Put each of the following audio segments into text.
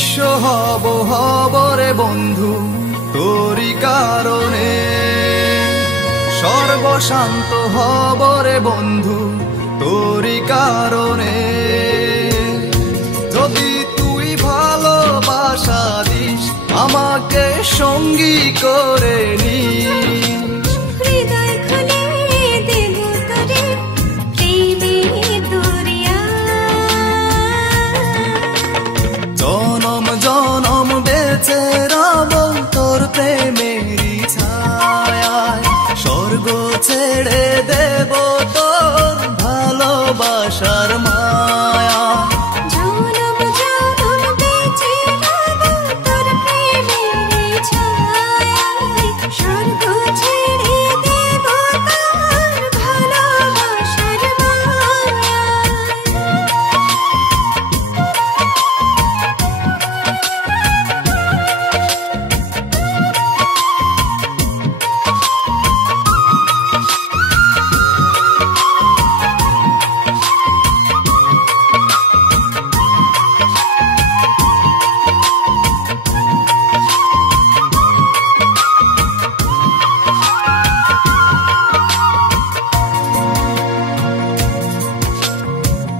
বিশ্ব হব হব রে বন্ধু তোরি কারণে, সর্বশান্ত হব রে বন্ধু তোরি কারণে। যদি তুই ভালোবাসা দিস আমাকে সঙ্গী করে নিস, হৃদয় খুলে দেব তোরে প্রেমের দরিয়া। জনম জনম বেঁচে রব তোর প্রেমেরই ছায়ায়, স্বর্গ ছেড়ে দেব তোর ভালোবাসার মায়া। জনম জনম বেঁচে রব তোর প্রেমের ছায়ায়, স্বর্গ ছেড়ে দেব তোর ভালোবাসার মায়া।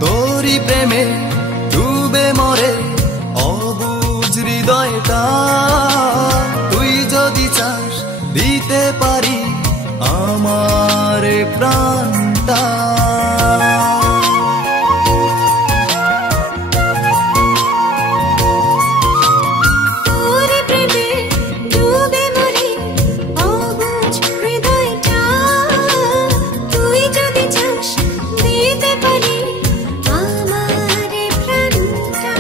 তোরি প্রেমে ডুবে মরে অবুঝ হৃদয়টা, তুই যদি চাস দিতে পারি আমার প্রাণটা। তোর প্রেমে ডুবে মরে অবুঝ হৃদয়টা, তুই যদি চাস দিতে পারি আমার প্রাণটা।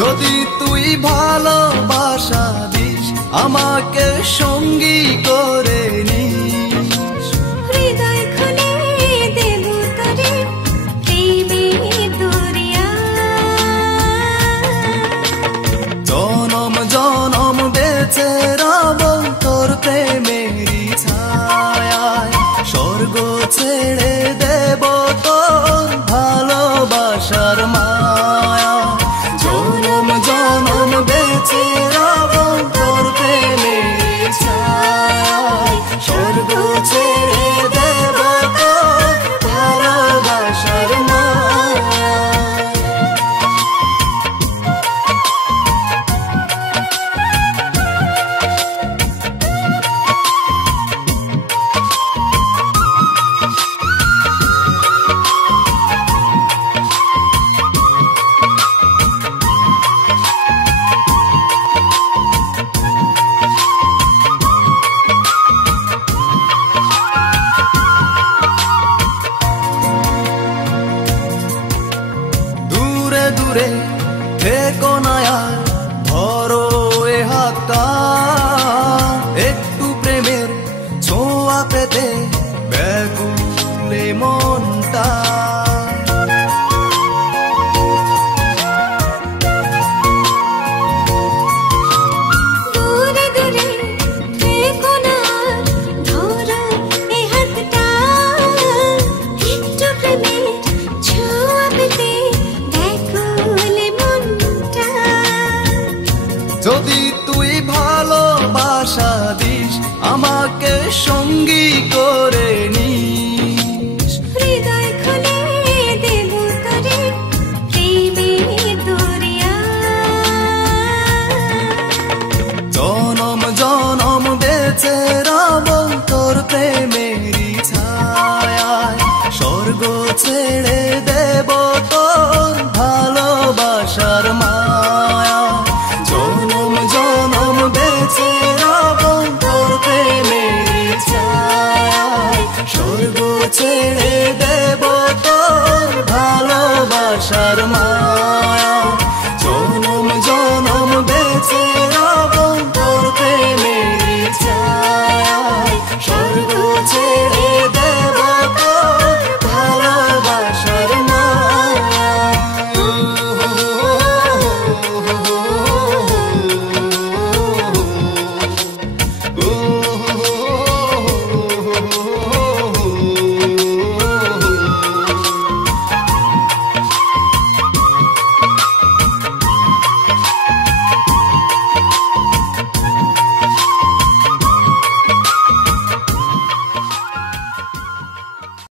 যদি তুই ভালোবাসা দিস আমাকে সঙ্গী করে নিস, হৃদয় খুলে দেব তোরে প্রেমের দরিয়া। জনম জনম বেঁচে রব তোর প্রেমেরই ছায়ায়, স্বর্গ ছেড়ে দেব তোর ভালোবাসার মায়া। জনম জনম বেঁচে রব তোর প্রেমেরই ছায়ায়, স্বর্গ ছেড়ে দেব তোর ভালোবাসার মায়া। দূরে দূরে থেকো না আর ধরো এ হাতটা, একটু প্রেমের ছোঁয়া পেতে ব্যাকুলে মনটা। দূরে দূরে থেকো না আর ধরো এ হাতটা, একটু প্রেমের ছোঁয়া পেতে ব্যাকুল মনটা। যদি তুই ভালোবাসা দিস আমাকে সঙ্গী করে